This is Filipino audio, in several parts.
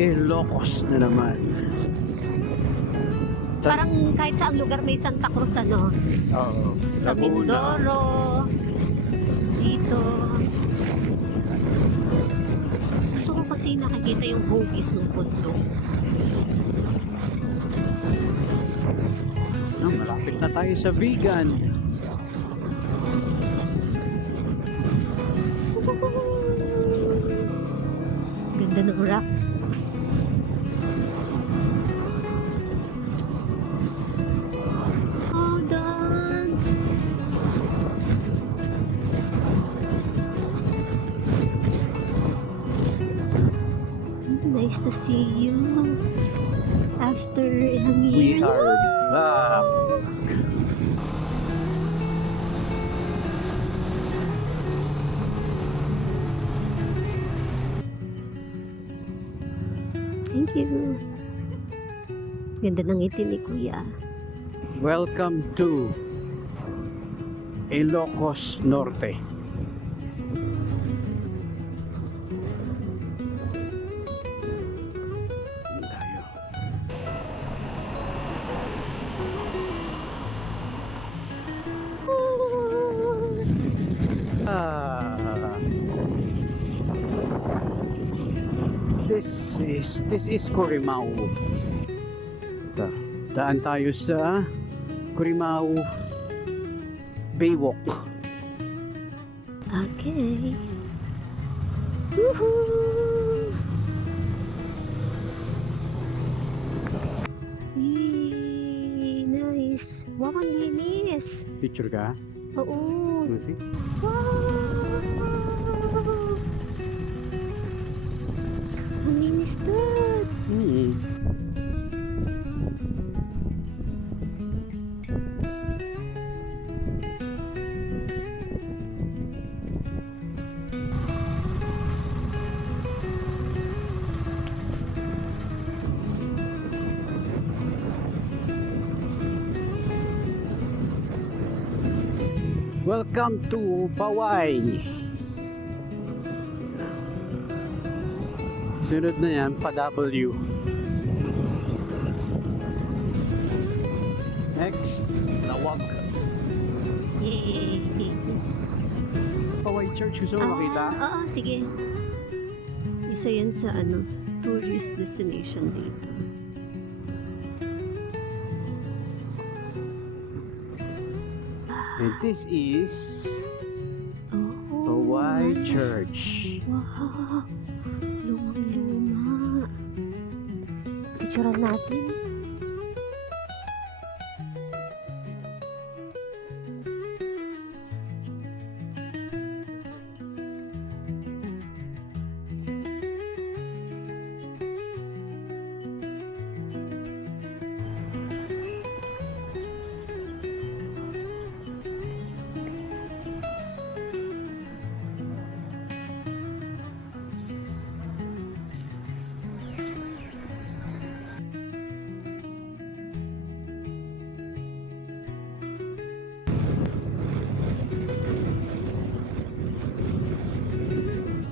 Ilocos na naman. Parang kahit saang lugar may Santa Cruz, ano? Oo. Sa Mindoro. Dito. Gusto ko kasi nakikita yung hugis ng bundok. Malapit na tayo sa vegan. Ganda ng rocks. Hold on. Nice to see you after ilang We years. are back. Thank you. Ganda ng ngiti ni Kuya. Welcome to Ilocos Norte. Tayo. This is Corimao. Daan tayo sa Corimao Baywalk. Okay. Woohoo! Nice. Wow, ang linis. Picture ka? Oo. See? Wow! Ang linis doon. Welcome to Paway. Sunod na yan, pa-W. Next, Lawag. Yay! Paway Church, gusto mo makita? Oo, sige. Isa yan sa tourist destination dito. And this is Oh, Paway nice. Church. Wow! Lumang-luma. Picturean natin.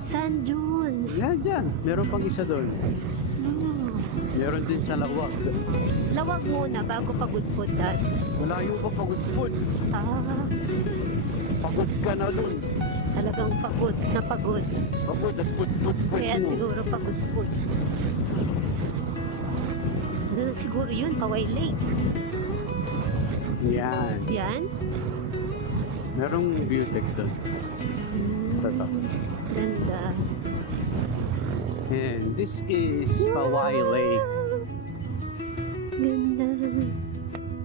Sand dunes. Yan dyan, meron pang isa doon. Oh. Meron din sa Lawag. Lawag muna bago pagudpod, Dad. Malayo pa pagod-pagod. Ah, Pagod ka na doon. talagang pagod na pagod. Pagod at put-put-put Kaya mo. siguro pagudpod. Siguro yun, Paway Lake. Yan. Yan? Merong view deck doon. Totoo. Ganda. And this is Paway Lake. Ganda.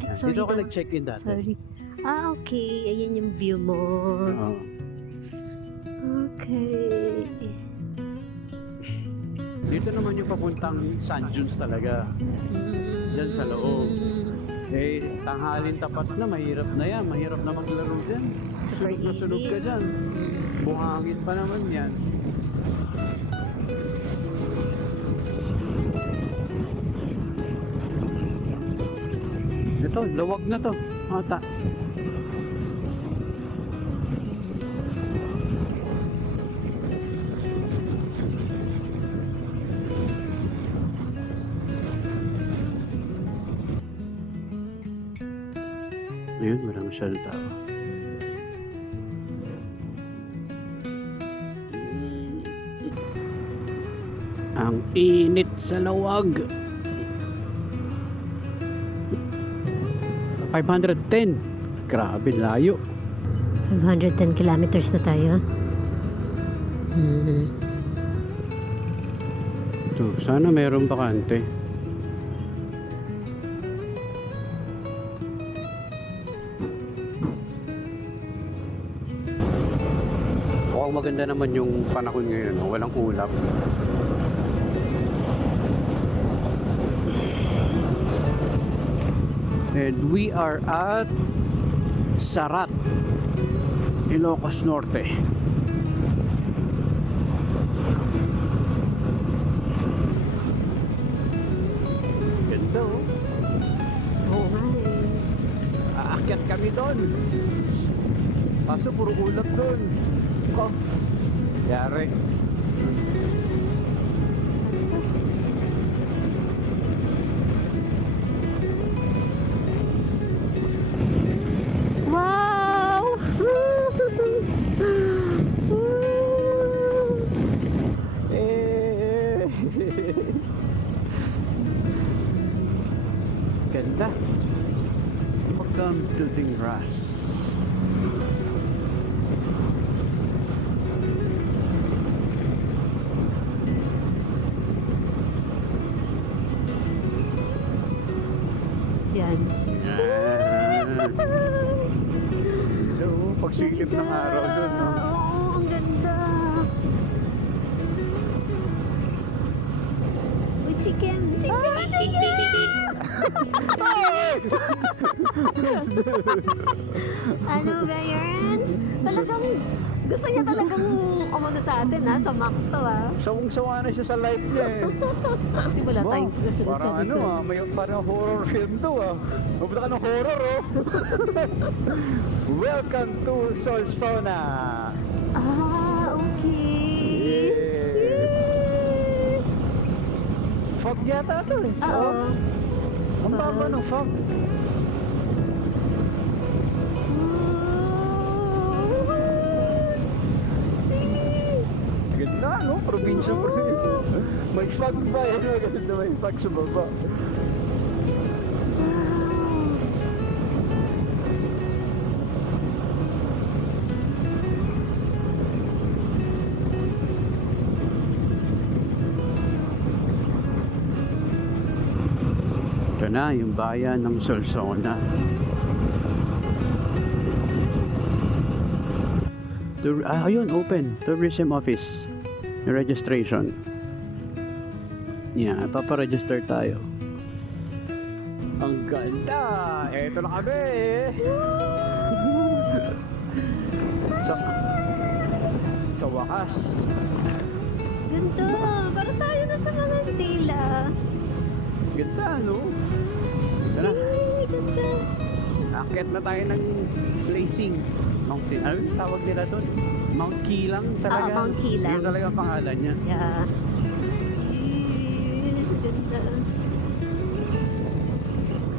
Yan. Sorry Dito ako daw. nag-check-in dati. Sorry. Ah, okay. Ayan yung view mo. Oo. Okay. Dito naman yung papuntang sand dunes talaga. Diyan sa loob. Eh, tanghalin tapat na, mahirap na yan. Mahirap na maglaro dyan. Super Sunog na sunog ka init. dyan. Buhangin pa naman yan. Ito, lawag na to. Ata. Ayun, wala masyadong tao. Ang init sa lawag. 510. Grabe, layo. 510 kilometers na tayo. Ito, sana meron bakante. Mukhang maganda naman yung panahon ngayon. Oh. Walang ulap. And we are at Sarat, Ilocos Norte. Ganda oh. Oo nga eh. Aakyat kami doon. Kaso puro ulap doon. Oh. Yari. Wow! Eh. Ganda. Welcome to Dingras. Yan. Ito, pagsilip ng araw doon, no? Oo, ang ganda. Uy, chicken! Chicken! Ano ba yan? Talagang, gusto niya talagang umano sa atin ha, sa Macto ha. Sawang-sawa na siya sa life niya eh. Di wala Wow, tayong kasunod parang sa ano dito. may parang horror film to ah. Mabuta ka ng horror oh. Welcome to Solsona. Ah, okay. Yeah. Fog yata to eh. Oo. Ang baba ng fog. Ganda no? Probinsya. May fog pa eh. Maganda may fog sa baba. Ito na, yung bayan ng Solsona. Ayun, open. Tourism office. Registration. Yeah, paparegister tayo. Ang ganda! Eto na kami! sa wakas. Ganda. Parang tayo na sa mga tila. Ganda, no? Ito na. Ay, ganda. Akit na tayo ng blazing mountain. Ano yung tawag nila doon? Mount Kilang talaga. Mount Kilang. Yun talaga ang pangalan niya. Yeah. Ganda.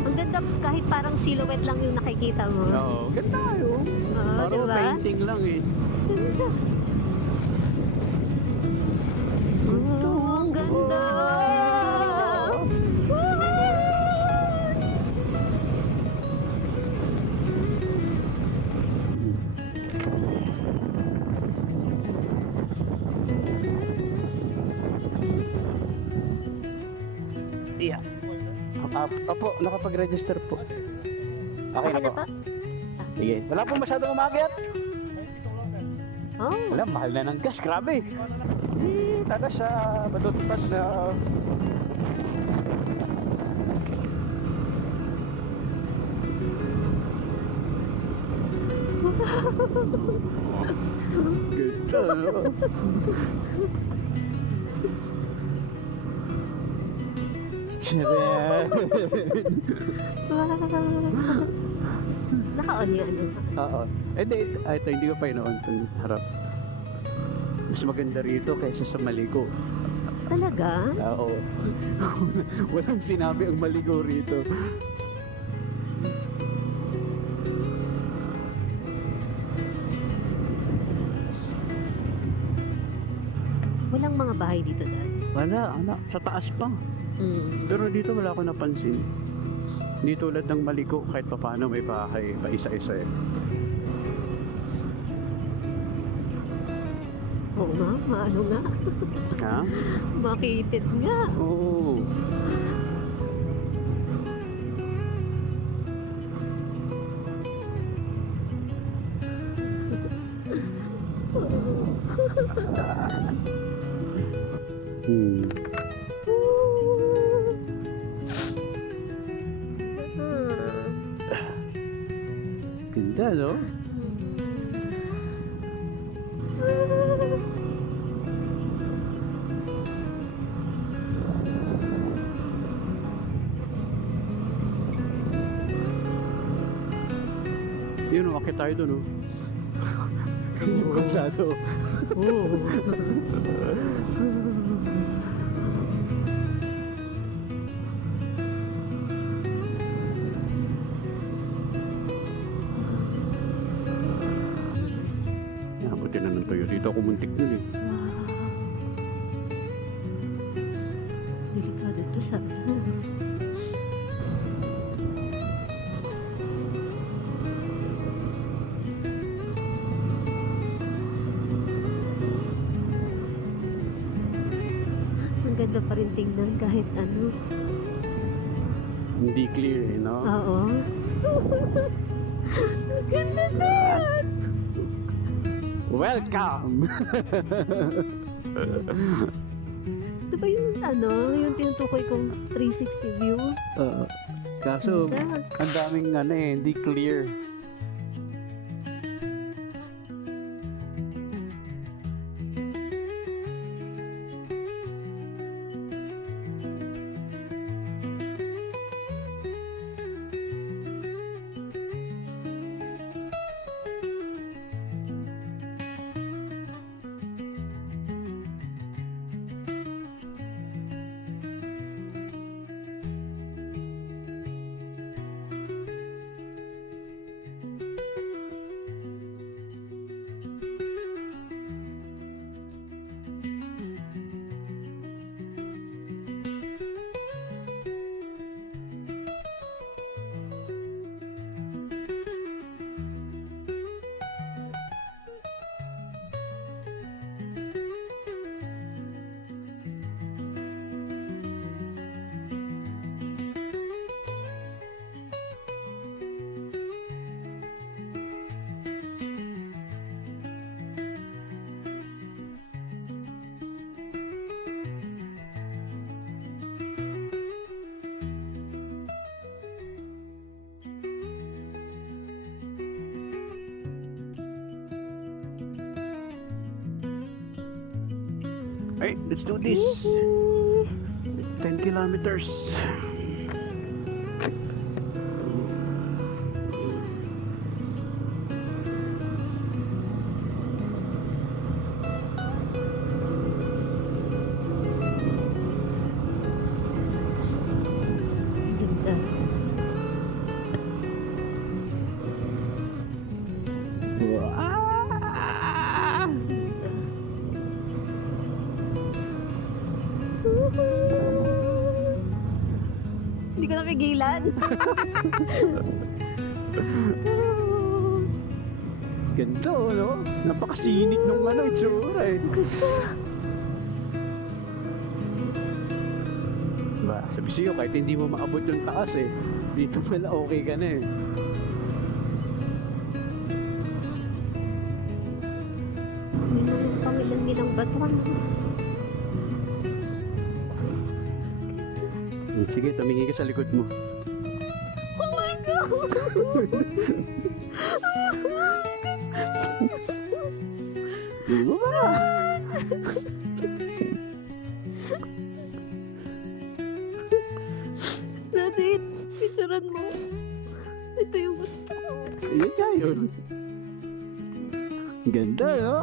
Ang ganda kahit parang silhouette lang yung nakikita mo. Oo, ganda yun. Parang diba? painting lang eh. Ganda. Oh, ang ganda. Yeah. Opo, nakapag-register po. Okay na po. Sige. Wala po masyadong umakyat. Oh. Wala, mahal na ng gas. Grabe. Tada siya. Matutupad na. Good job. Naka-on yun. Oo. Hindi ko pa ino-on itong harap. Mas maganda rito kaysa sa Maligo. Talaga? Oo. Walang sinabi ang Maligo rito. mga bahay dito dad? Wala, anak. Sa taas pa. Mm. Pero dito wala ko napansin. Hindi tulad ng Maliko, kahit pa paano may bahay, pa isa-isa eh. Oo nga, maano nga. Ha? Makitid nga. Oo. Hmm. Ganda, no? Yun, umakit tayo dun, no? Konsado. Oo. Buti na ng Toyo. Dito ako muntik dun eh. Delikado to sa Ang ganda pa rin tingnan kahit ano. Hindi clear eh, no? Oo. Ang ganda na! Welcome! Ito ba yung ano, yung tinutukoy kong 360 view? Kaso, Ganda. ang daming ano eh, hindi clear. Hey, let's do this. 10 kilometers. Ganda. Ah! Hindi ko napigilan. Ganda, oh, no? Napakasinik nung ano, itsura eh. Diba, sabi sa'yo, kahit hindi mo maabot yung taas eh, dito pala okay ka na eh. May mga pangilang-ilang batuan. Sige, tumingin ka sa likod mo. Oh my God! Di ba ba? Daddy, picturean mo. Ito yung gusto ko. Yun nga yun. Ganda, no?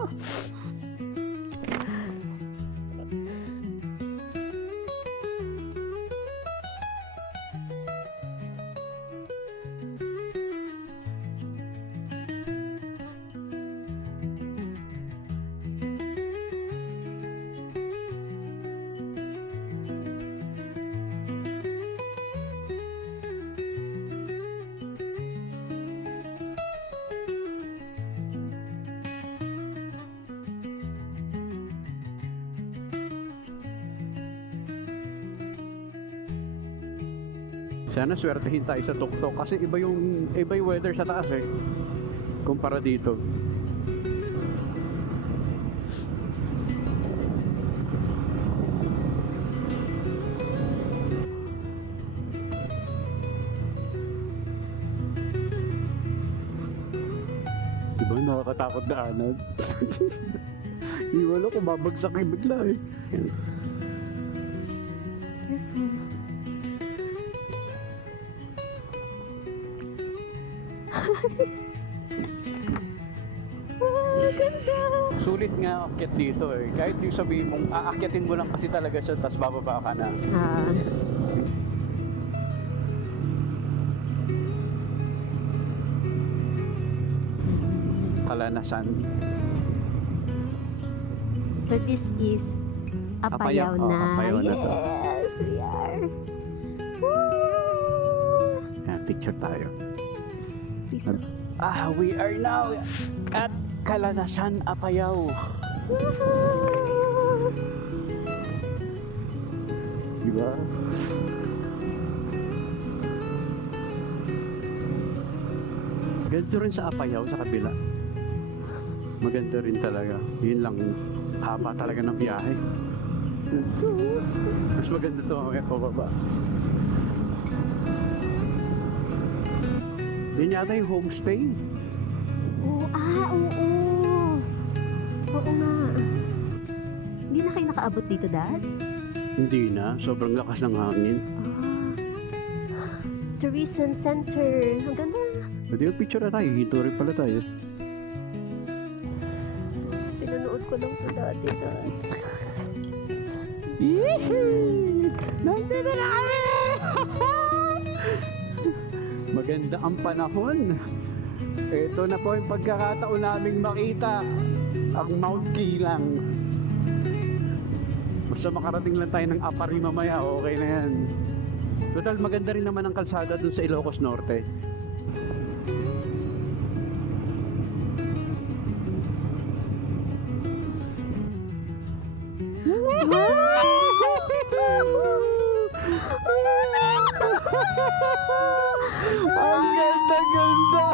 Sana swertehin tayo sa tuktok kasi iba yung weather sa taas eh. Kumpara dito. Diba nakakatakot na anad? Iwala ko babagsak yung bigla eh. Yan. Careful. Ganda! Sulit nga akyat dito eh. Kahit yung sabihin mong aakyatin mo lang kasi talaga siya tapos bababa ka na. Ah. Kalanasan. So this is Apayao Apayao, na. Apayao na to. Yes, we are. Woo! Yan, picture tayo. Please. We are now at Kalanasan, Apayao. Woohoo! Diba? Ganito rin sa Apayao sa kabila. Maganda rin talaga. Yun lang, haba talaga ng biyahe. Ito. Mas maganda to mamaya pababa. Yan yata yung homestay. Oo, oo. Oo nga. Hindi na kayo nakaabot dito, Dad? Hindi na. Sobrang lakas ng hangin. Tourism Center. Ang ganda. Pwede yung picture na tayo. Hinto rin pala tayo. Pinanood ko lang ito dati, Dad. Nandito na kami! Maganda ang panahon. Ito na po yung pagkakataon naming makita ang Mount Kilang. Basta makarating lang tayo ng Apari mamaya, okay na yan. Total, maganda rin naman ang kalsada dun sa Ilocos Norte. Ang ganda-ganda!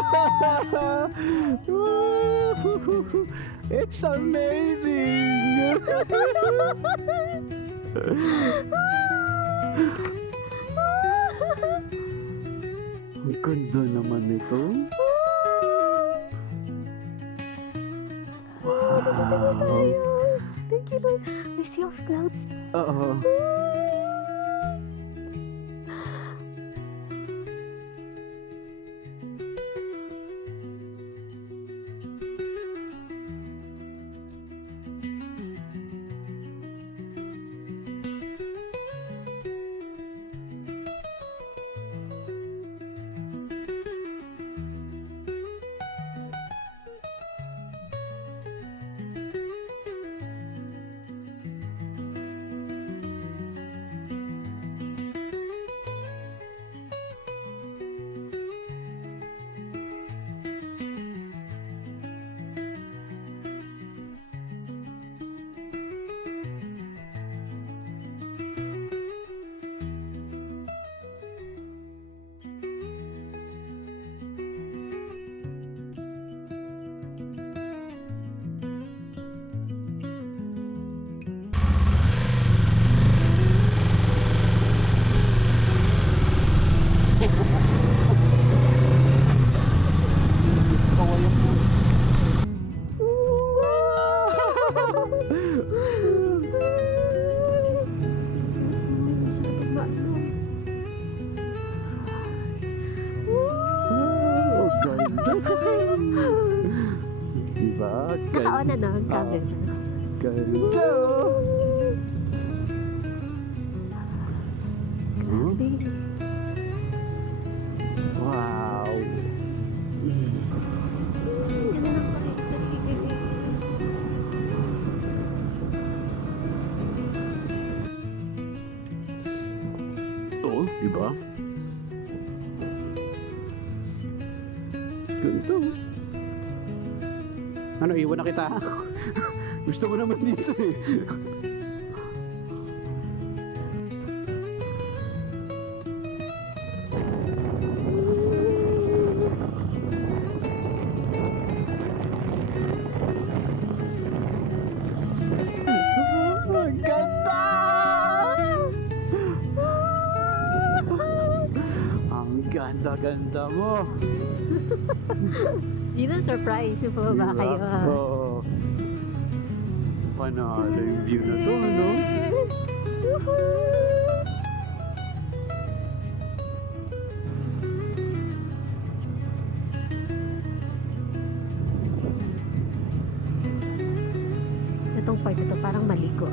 It's amazing! Ang ganda naman ito. Wow! Thank you, Lord. May sea of clouds. Oo. Diba? Naka-on na no, ang camera. Ganda! Hmm? Babe. Wow! Ganda ng palinis. Oo, diba? Ganda. Ano, iwan na kita? Gusto ko naman dito eh. Ganda-ganda mo. Sino surprise? Yung pababa kayo ha? Oo. Panalo yung view na to, ano? Woohoo! Itong part ito parang maligo.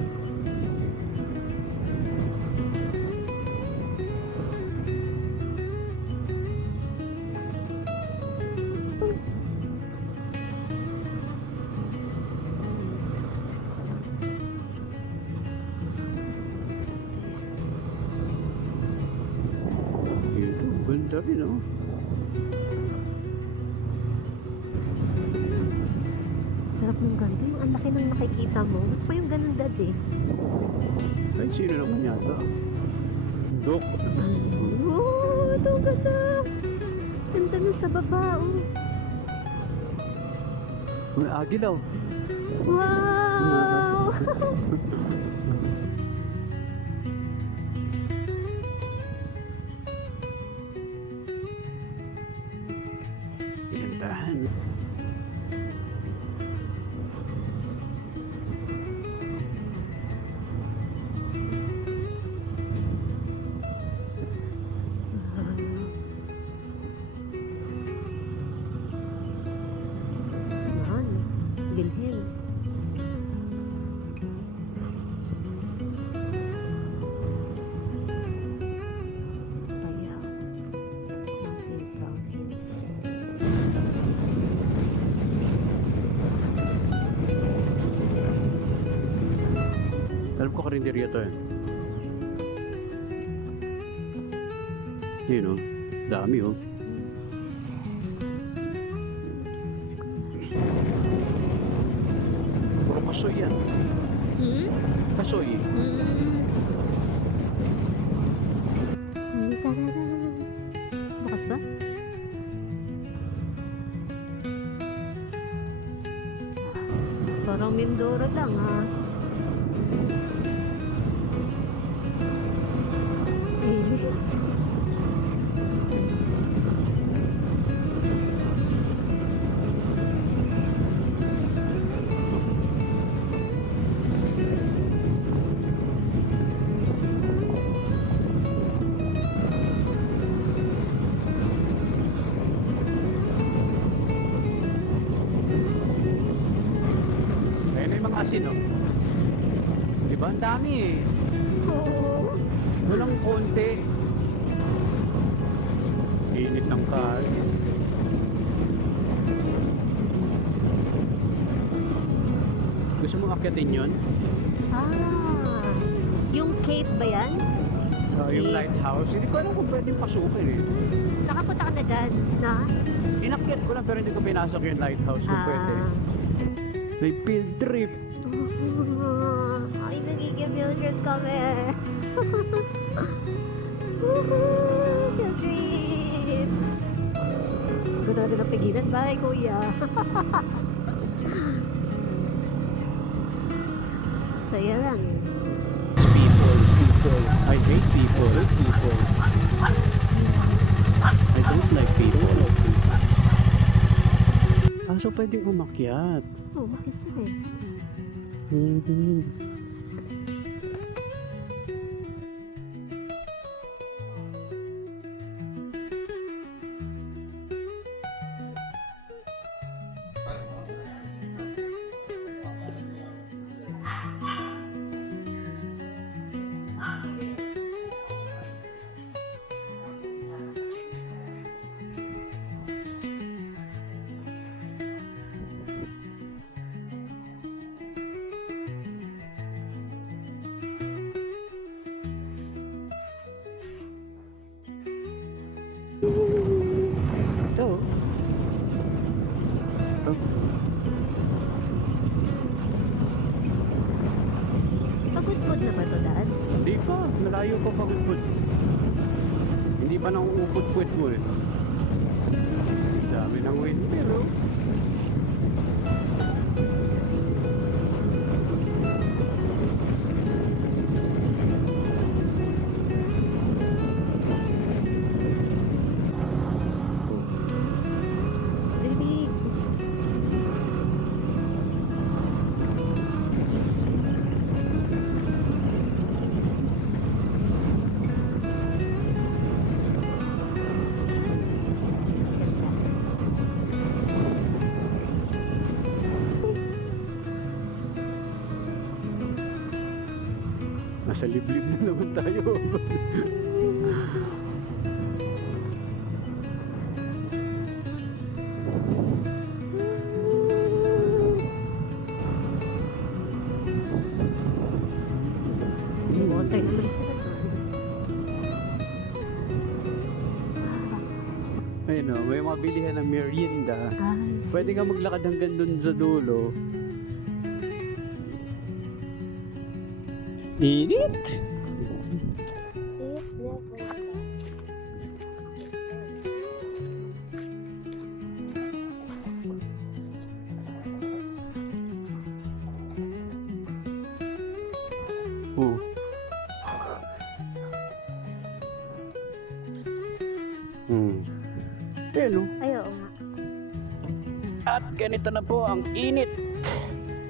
Ito, ganda rin, oh. Sarap ng ganito. Yung ang laki ng nakikita mo. Gusto ko yung ganun dad eh. Ay, sino naman yata? Dok. Oh, ito ang ganda. Ganda nun sa baba oh. May agilaw. Wow! Gandahan. Yan. Bilhin. Bayaw. Mountain province. Alam ko karinderya to eh. Yun oh. Dami oh. Puro kasoy yan. Hmm? Kasoy. Bukas ba? Parang Mindoro lang ha. Ayun na yung mga asin oh. Diba? Ang dami eh. Oo. Walang konti. Init ng kain. Gusto mo akyatin yun? Ah, yung Cape ba yan? Yung lighthouse. Hindi ko alam kung pwedeng pasukin eh. Nakapunta ka na dyan, na? Inakyat ko lang pero hindi ko pinasok yung lighthouse kung pwede. May field trip. Ay, nagiging field trip kami. Woohoo! Field trip! Ganda rin ang pigilan. Bye, kuya. Saya lang. People. I hate people. I don't like people. Ah, so pwedeng umakyat. Oh, bakit sila eh? Mm-hmm. Ito. Ito. Pagod-pod na ba ito, Dad? Hindi pa. Malayo pa pagod. Hindi pa nauupot-put mo eh. Dami ng windmill oh. Nasa liblib na naman tayo. May water naman sila. Ayun o, may mga bilihan ng merienda. Guys. Pwede ka maglakad hanggang dun sa dulo. Init! Is never Oh. Ayun o. Ay, oo nga. At ganito na po ang init.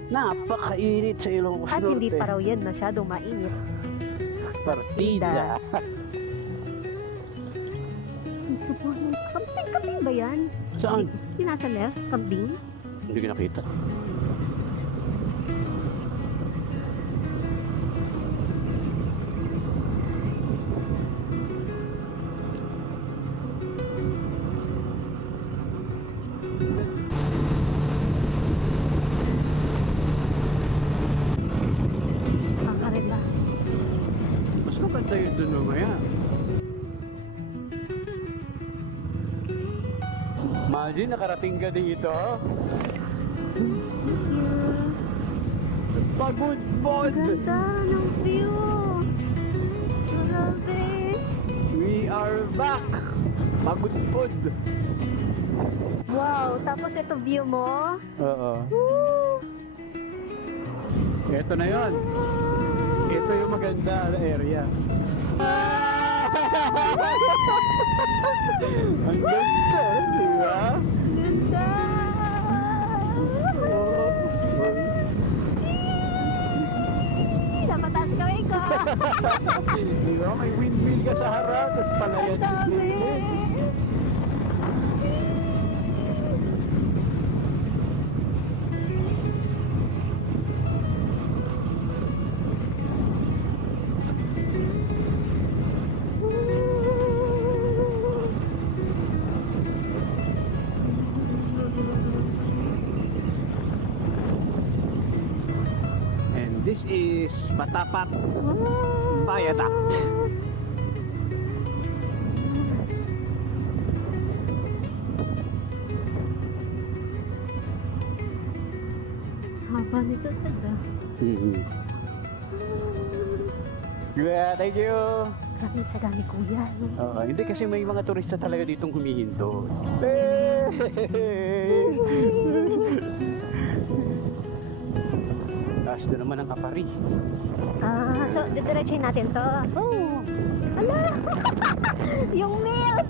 Napakainit sa Ilocos At hindi Norte. pa raw yan masyadong mainit. Partida. Kambing ba yan? Saan? Yung nasa left? Kambing? Hindi ko nakita. Maka-relax. Mas maganda yun dun mamaya. Imagine, nakarating ka dito. Thank you. Pagod bod! Ganda ng view. Grabe. We are back! Pagod bod! Wow, tapos ito view mo. Oo. Woo! Ito na yon. Ito yung maganda na area. Ang ganda, di ba? Ganda. Dapat taas kamay ko. Di ba? May windmill ka sa harap, tapos palayan si Dami. gilid. And this is Patapat Viaduct. Haba nito talaga. Yeah, thank you. Grabe yung tsaga ni Kuya. No? Hindi kasi may mga turista talaga ditong humihinto. Taas doon naman ang kapari. So didiretsuhin natin to. Oh! Ala! Yung milk!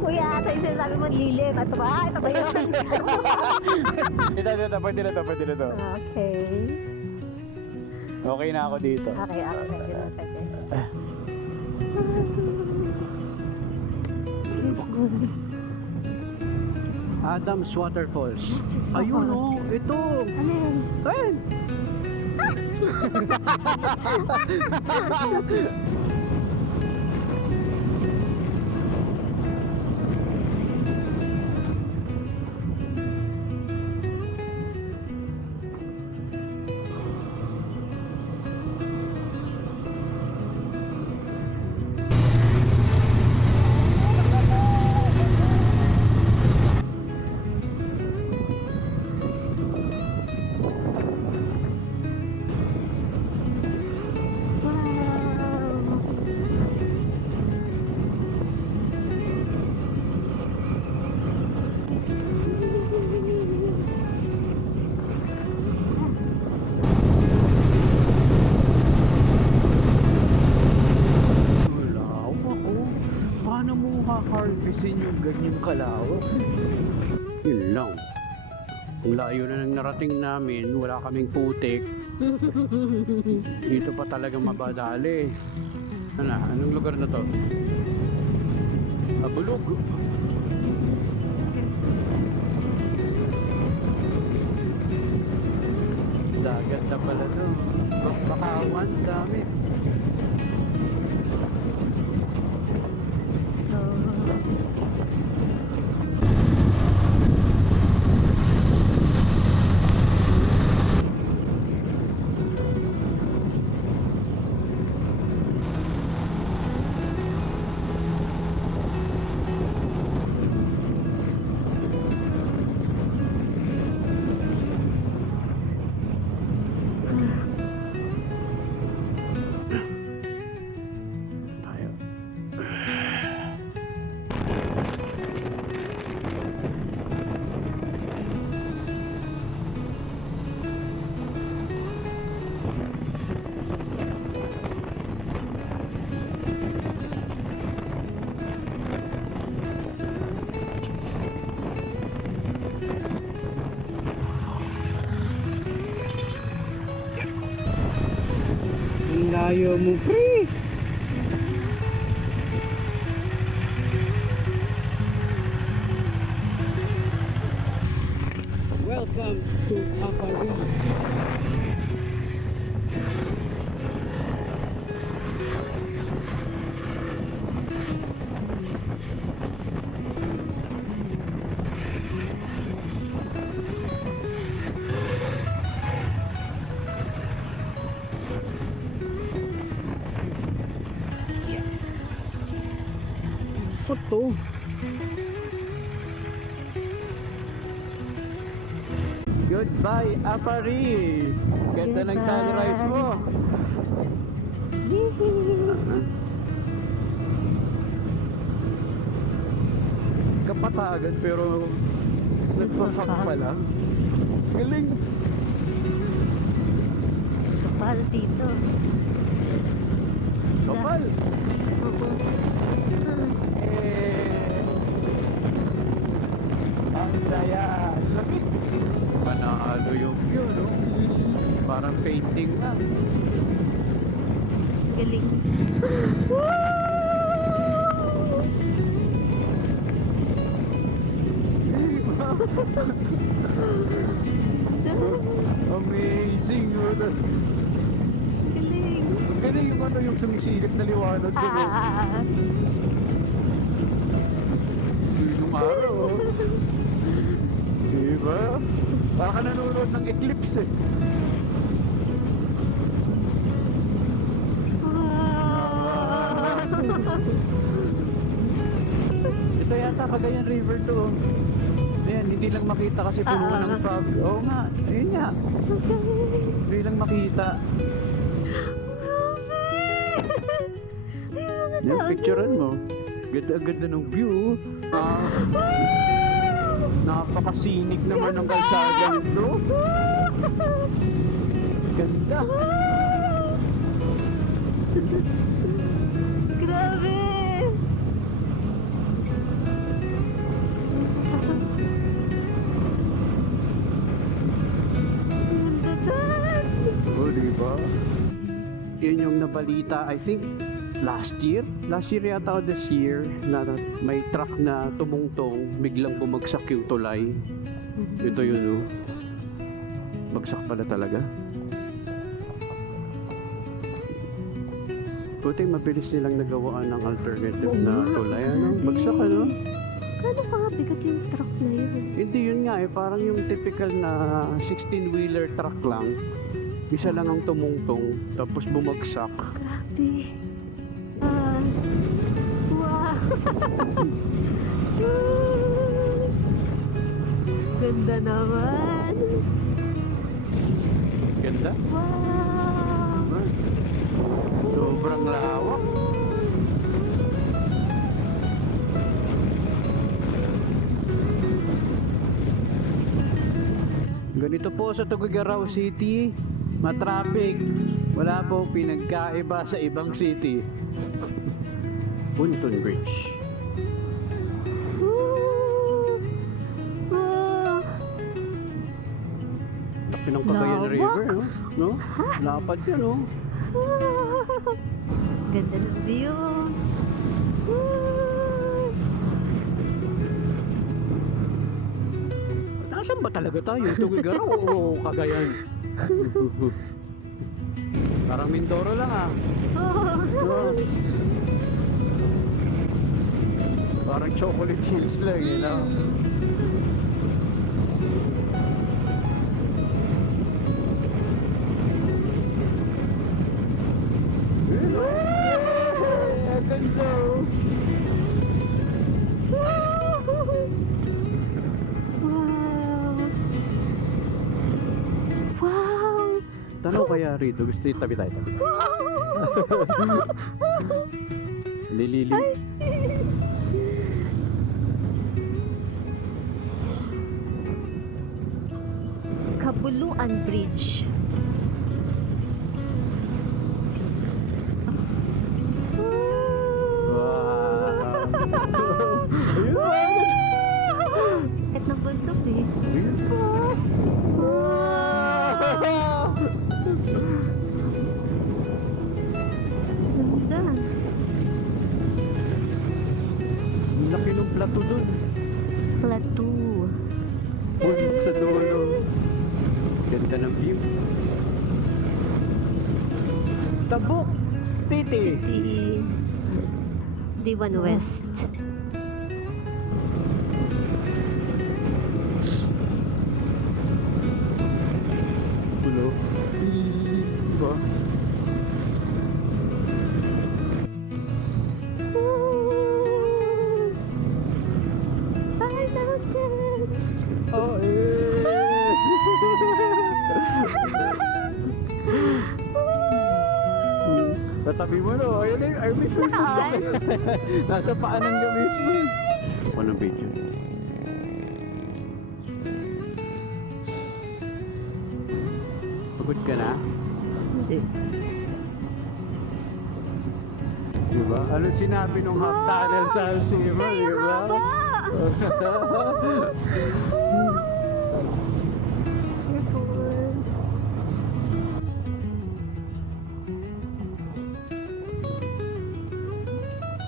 Kuya, sa isa sabi mo lilim. Ito ba? Ito ba yun? Ito, pwede na to, pwede na to. Okay. Okay na ako dito. Okay, pwede na, pwede. Adams Waterfalls. Ayun o, ito. Alin? Ayun. harvestin yung ganyang kalawak. Yun lang. Ang layo na nang narating namin, wala kaming putik. Dito pa talaga mabadali. Anong lugar na to? Abulog. Dagat na pala to. naman, dami. So, Tayo. Ang layo mo, pre! Welcome to Apari. What to? Goodbye, Apari! Ganda ng Goodbye. sunrise mo! Kapatagan pero nagfa-fuck pala. Galing! kapal dito. Kapal! Ang saya! Lamig! Panalo yung view, no? Parang painting lang. Galing. Amazing! Galing. Ang galing yung ano yung sumisilip na liwanag ko. Yung araw, oh. Diba? Baka ka nanonood ng eclipse eh. Ito yata Cagayan River to. Ayan, hindi lang makita kasi puno ng fog. Oo nga, ayun nga. Hindi lang makita. Yung picturean mo. Ganda-ganda ng view. Napakasinik naman ng kalsada nito. Ganda. Grabe! Oh, diba? Yun yung nabalita, I think, last year yata o this year, na may truck na tumungtong, biglang bumagsak yung tulay. Ito yun, oh. Bagsak pala talaga. Buti mabilis nilang nagawaan ng alternative na tulay. Ano? Bagsak, ano? Kano pa nga bigat yung truck na yun? Hindi, yun nga eh. Parang yung typical na 16-wheeler truck lang. Isa lang ang tumungtong, tapos bumagsak. Grabe. Wow. Ganda naman. Ganda. Wow. Sobrang lawak. Ganito po sa Tuguegarao City, matraffic. Wala po pinagkaiba sa ibang city. Bunton Bridge. Woo. Wow. Laki ng Cagayan Lawak. River, no? Lapad yan, no? Ganda ng view. Woo. Nasaan ba talaga tayo? Tuguegarao o Cagayan? Parang Mindoro lang ah. Oh. Parang chocolate hills lang, you know? Ang ganda oh. Wow! Wow! Tanong kaya rito, gusto yung tabi tayo. Nililim. Kabuluan Bridge. Wow. Ayun. Kahit ng bundok eh. Ayun. Ganda. Ang laki ng plato dun. Plateau. Bundok sa dulo. Ganda ng view. Tabuk City. Diwan West. Pulo. Diba? High mountains. Oh, eh. Tatabi mo no. Ayun eh. I wish we Saan? Nasa paanan ka mismo. Ako ng video. Pagod ka na? Hindi. Diba? Ano sinabi nung half tunnel sa Alcima? Diba?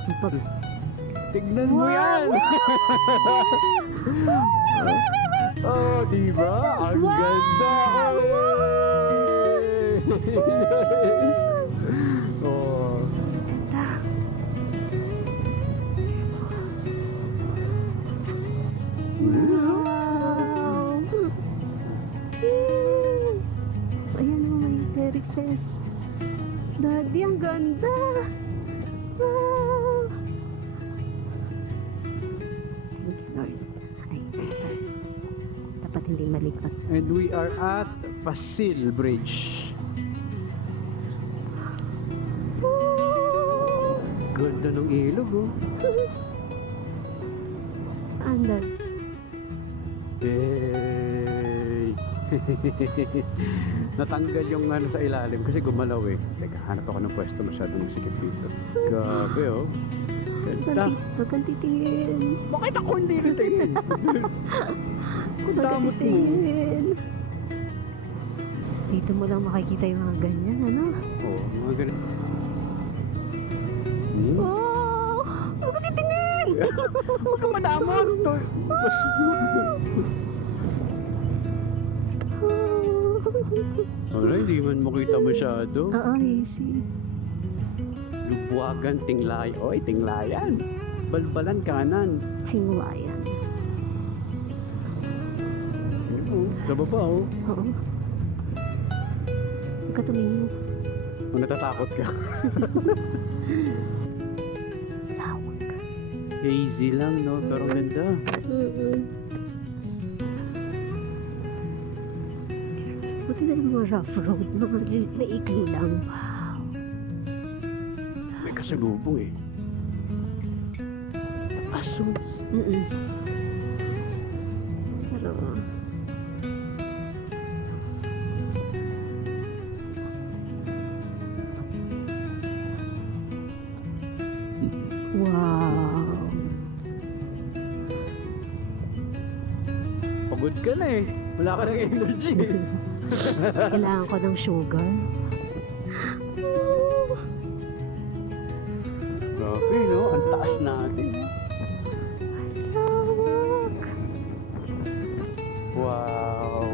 Careful. Tignan mo yan! Oh, diba? Ang Wow! ganda! Oh. Ganda. Wow! Ayan mo, may terraces. Daddy, ang ganda! Wow! Thank you, Lord. Ay, dapat hindi malikot. And we are at Pasil Bridge. Ganda ng ilog, oh. Andal. Yay! Natanggal yung ano sa ilalim kasi gumalaw eh. Teka, hanap ako ng pwesto masyadong masikip dito. Grabe, oh. Ganda. Huwag kang titingin. Bakit ako hindi titingin? Huwag kang Damot mo. titingin. Dito mo lang makikita yung mga ganyan, ano? Oo, mga ganun. Oh! Huwag kang titingin! Huwag ka madamot! Wala, hindi man makita masyado. Oo, easy. Lubuagan, tinglay. Oy, tinglayan. Balbalan kanan. Singwayan. Oo, sa baba, oh. Oo. Huwag ka tumingin. Kung natatakot ka. Lawak. Hazy lang, no? Pero ang ganda. Buti na yung mga rough road. Mga maikli lang. Wow. May kasalubong eh. Aso. Pero... Wow. Pagod ka na eh. Wala ka ng energy. Kailangan ko ng sugar. Grabe, no? Ang taas natin. Lawak. Wow.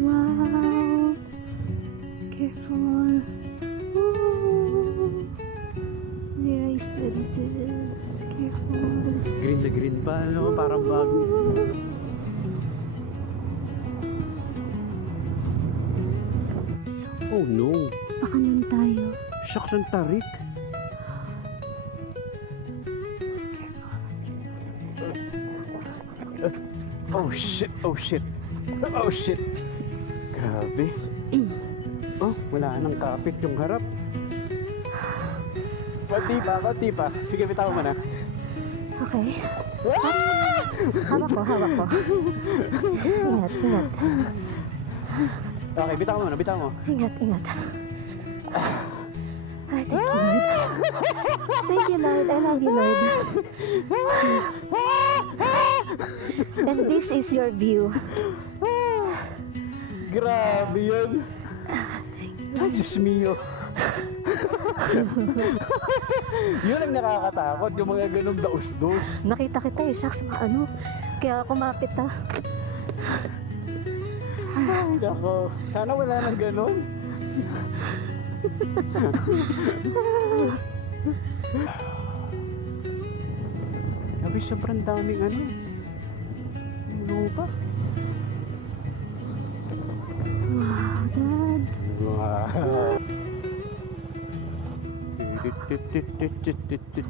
Wow. this is. Careful. Green na green pa, no? Parang bago. Oh no. Baka nun tayo. Shucks, ang tarik. Oh shit, oh shit. Oh shit. Grabe. Oh, wala nang kapit yung harap. Konti pa. Sige, bitaw mo na. Okay. Oops. Hawak ko. Ingat. Okay, bitaw mo. Ingat. Ay, thank you, Lord. Thank you, Lord. I love you, Lord. And this is your view. Grabe yun. Ay, Diyos mio. Yun ang nakakatakot, yung mga ganong daus-dos. Nakita kita eh, shucks, ano. Kaya kumapit ah. Ay, nako. Sana wala nang ganon. Sabi, sobrang daming ano. Lupa. Wow, Dad. Wow.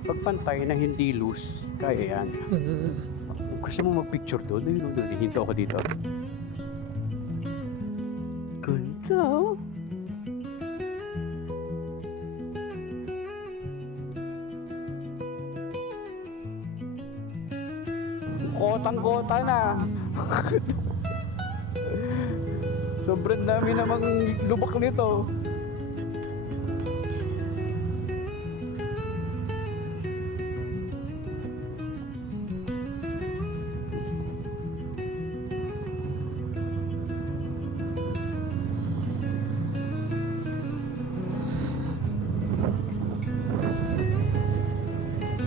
Pagpantay na hindi loose, kaya yan. Kung gusto mo magpicture doon, hinto ako dito. Ganda. Kotang-kota na. Sobrang dami namang lubak nito.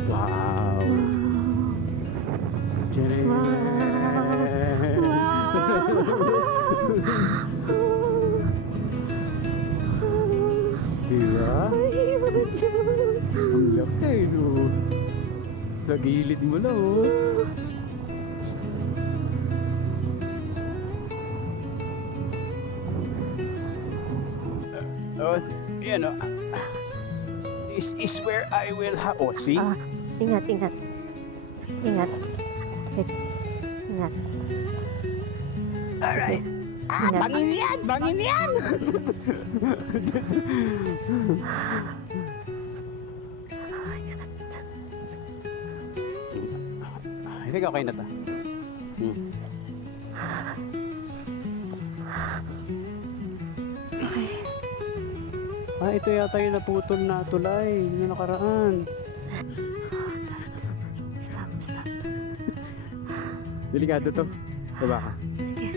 Wow. Diba? Ang laki, no? Sa gilid mo na, oh. Yan, oh. This is where I will oh, see? Ingat. Wait. Ingat. Alright. Ingat. Bangin yan! I think okay na to. Okay. Ito yata yung naputol na tulay na nakaraan. Stop. Delikado to. Diba ka? Sige.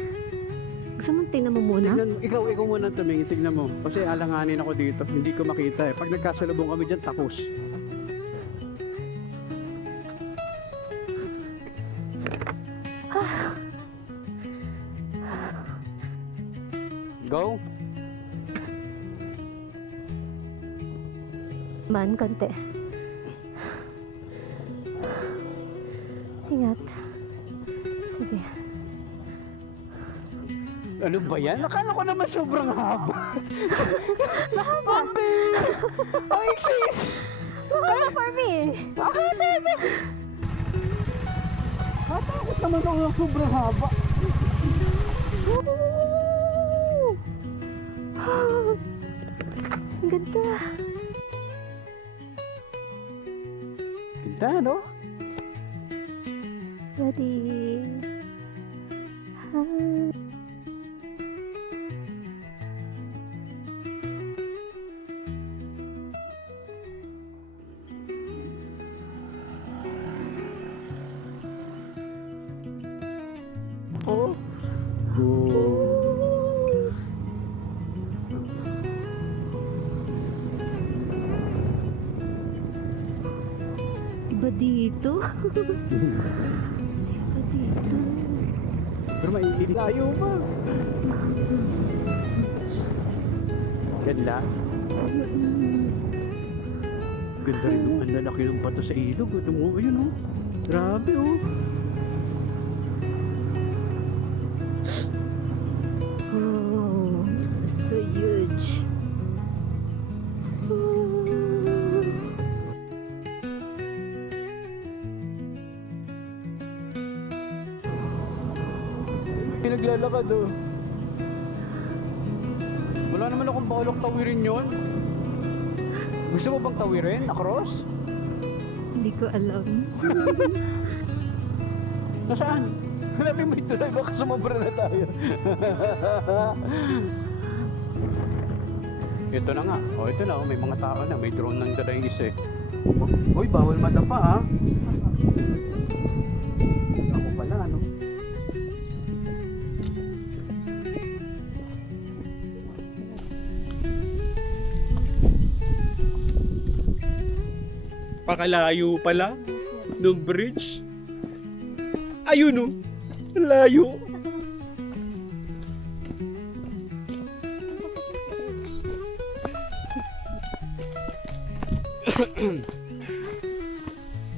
Gusto mo tingnan mo muna? Ikaw muna tumingin, tignan mo. Kasi alanganin ako dito, hindi ko makita eh. Pag nagkasalubong kami dyan, tapos. Go! Man, konti. Ingat. Sige. Ano ba yan? Nakala ko naman sobrang haba. Mahaba. Ang iksi! Mahaba for me. Katakot naman ako ng sobrang haba. Ang ganda. Ganda, no? Ready. Oh. Iba dito. Iba dito. Pero mailayo pa. Ganda. Ganda rin yung ang lalaki ng bato sa ilog. Ito mo, ayun oh. Grabe oh. Oh, so huge. Pinaglalakad oh. Wala naman akong balok tawirin yon. Gusto mo bang tawirin? Across? Hindi ko alam. Nasaan? Hanapin mo ito na, baka sumobra na tayo. Ito na nga. O, ito na. May mga tao na. May drone nang dala yung isa eh. Uy, bawal madapa ah. Ako pala, ano? Pakalayo pala ng bridge. Ayun oh, layo.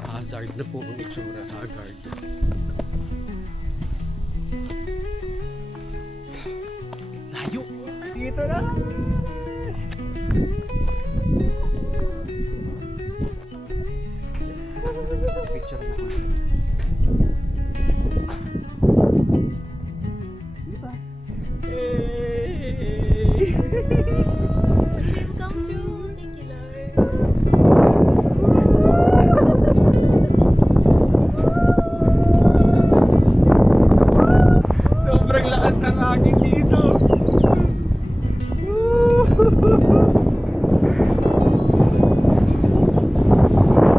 Hazard na po ang itsura. Hazard. Layo. Dito na. Picture na ako. Di ba? Hey. Please come true. Thank you, Lord. Sobrang lakas ng hangin dito.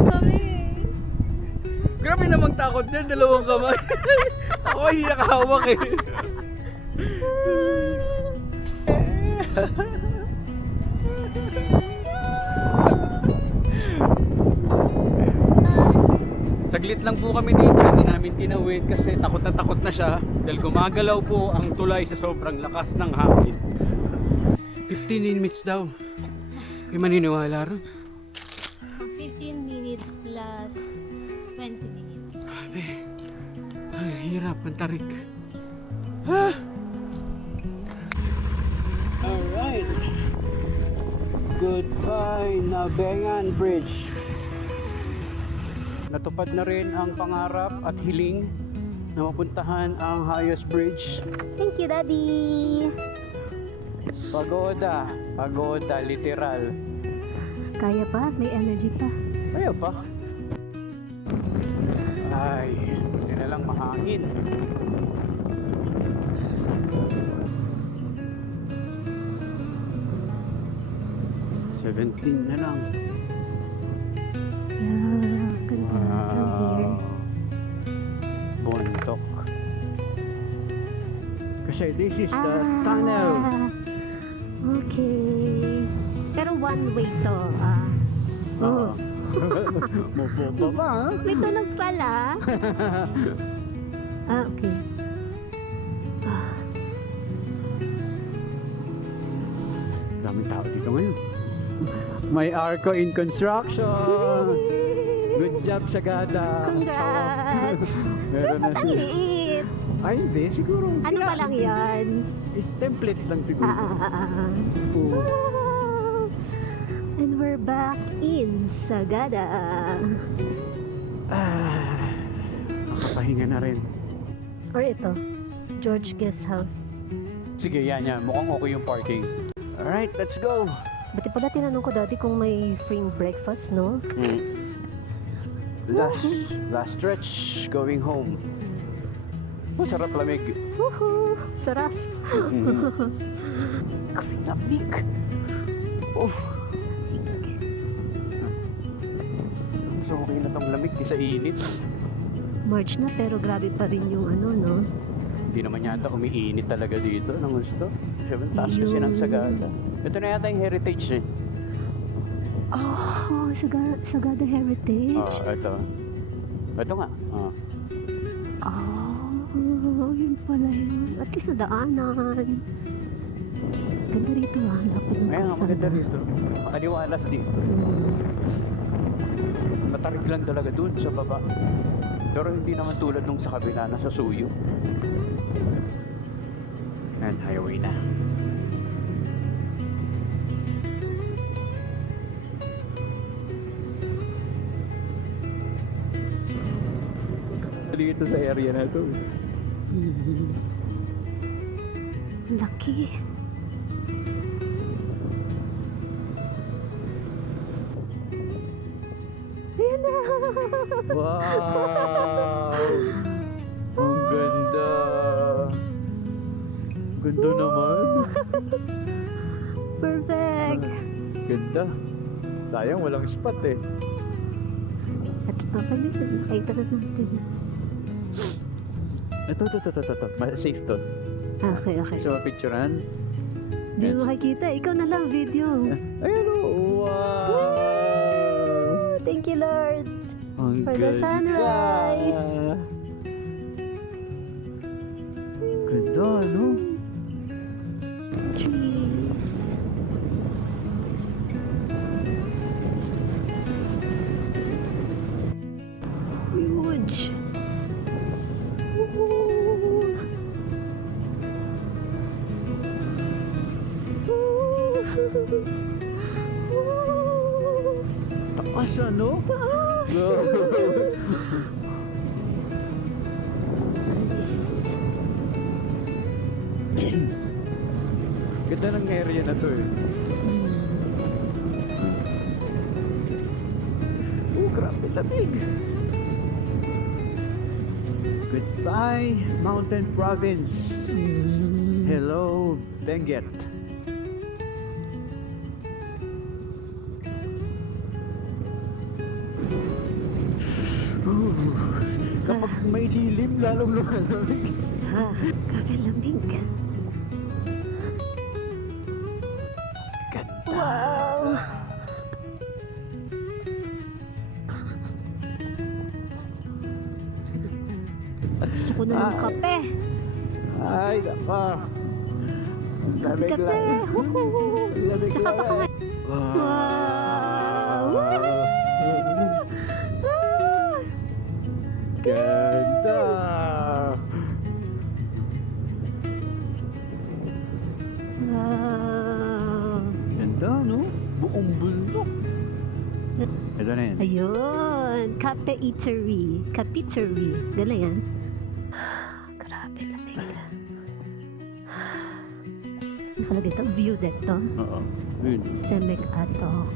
Kami. Grabe namang takot din, dalawang kamay. Ako hindi nakahawak eh. Saglit lang po kami dito, hindi namin tinawid kasi takot na siya dahil gumagalaw po ang tulay sa sobrang lakas ng hangin. 15 minutes daw. Kayo maniniwala ron? 15 minutes plus 20 minutes. Ay, hirap ang tarik. Ah! Alright. Goodbye, Nabengan Bridge. Natupad na rin ang pangarap at hiling na mapuntahan ang highest bridge. Thank you, Daddy. Pagoda. Pagoda, literal. Kaya pa? May energy pa. Kaya pa. Ay, hindi na lang mahangin. $17 na lang. Yeah, ganda from here. Bontok. Kasi this is the tunnel. Okay. Pero one way to. Oo. Mababa pa, ha? May tunog pala. Okay. Daming tao dito ngayon. May Arco in construction. Good job, Sagada. Congrats! Meron na Ang siya. liit. Ay, hindi. Siguro. Ano pa lang yan? Template lang siguro. Oo. And we're back in Sagada. Makapahinga na rin. Or ito, George Guest House. Sige, yan. Mukhang okay yung parking. Alright, let's go. Buti pala tinanong ko dati kung may free breakfast, no? Last stretch, going home. Masarap lamig. Woohoo! Sarap! Lamig. Oh. So okay na tong lamig, di sa init. March na pero grabe pa rin yung ano, no? Hindi naman yata umiinit talaga dito ng gusto. Siyempre, taas kasi ng Sagada. Ito na yata yung heritage eh. Oh, Sagada Heritage. Ito. Ito nga. Yun pala yun. At least nadaanan. Ganda rito, lapit ng Ayan, kalsada. maganda rito. Makaliwalas dito. matarik lang talaga dun sa baba. Pero hindi naman tulad nung sa kabila na sa Suyo. And highway na. Dito sa area na to. Laki. Ayan na. Wow! Ang ganda! Ganda naman. Perfect. Ganda. Sayang walang spot eh. At okay na, nakita na natin. Ito. Safe to. Okay. Gusto mo picturean? Hindi mo makikita. Ikaw na lang, video. Ayun o. Wow! Thank you, Lord. Ang For the sunrise. Ganda, no? Trees. Huge. Taas, ano? Ganda ng area na to eh. Oh, grabe lamig. Goodbye, Mountain Province. Hello, Benguet. Kapag may lilim, lalong lumalamig. Ha, kakalamig. Ganda. Wow! Gusto ko na ng kape. Ay, naka. Ang lamig Kape! lang. Woohoo! Ang lamig Tsaka lang. baka nga... Wow! Ganda. Wow! Ganda, no? Buong bundok. Ito na yan. Ayun! Cafe Eatery. Capitery. Dala yan. Grabe, lamig. Nakalagay ito. View deck to. Oo. Yun. Semek Atok.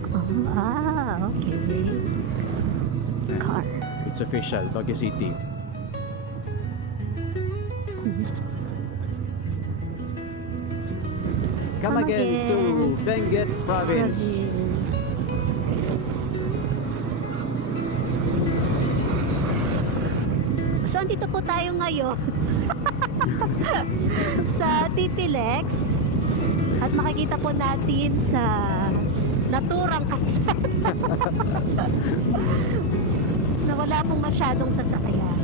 Okay. Car. It's official. Baguio City. Come again to Benguet Province. So, andito po tayo ngayon sa TP-Lex at makikita po natin sa naturang kalsada na wala pong masyadong sasakyan.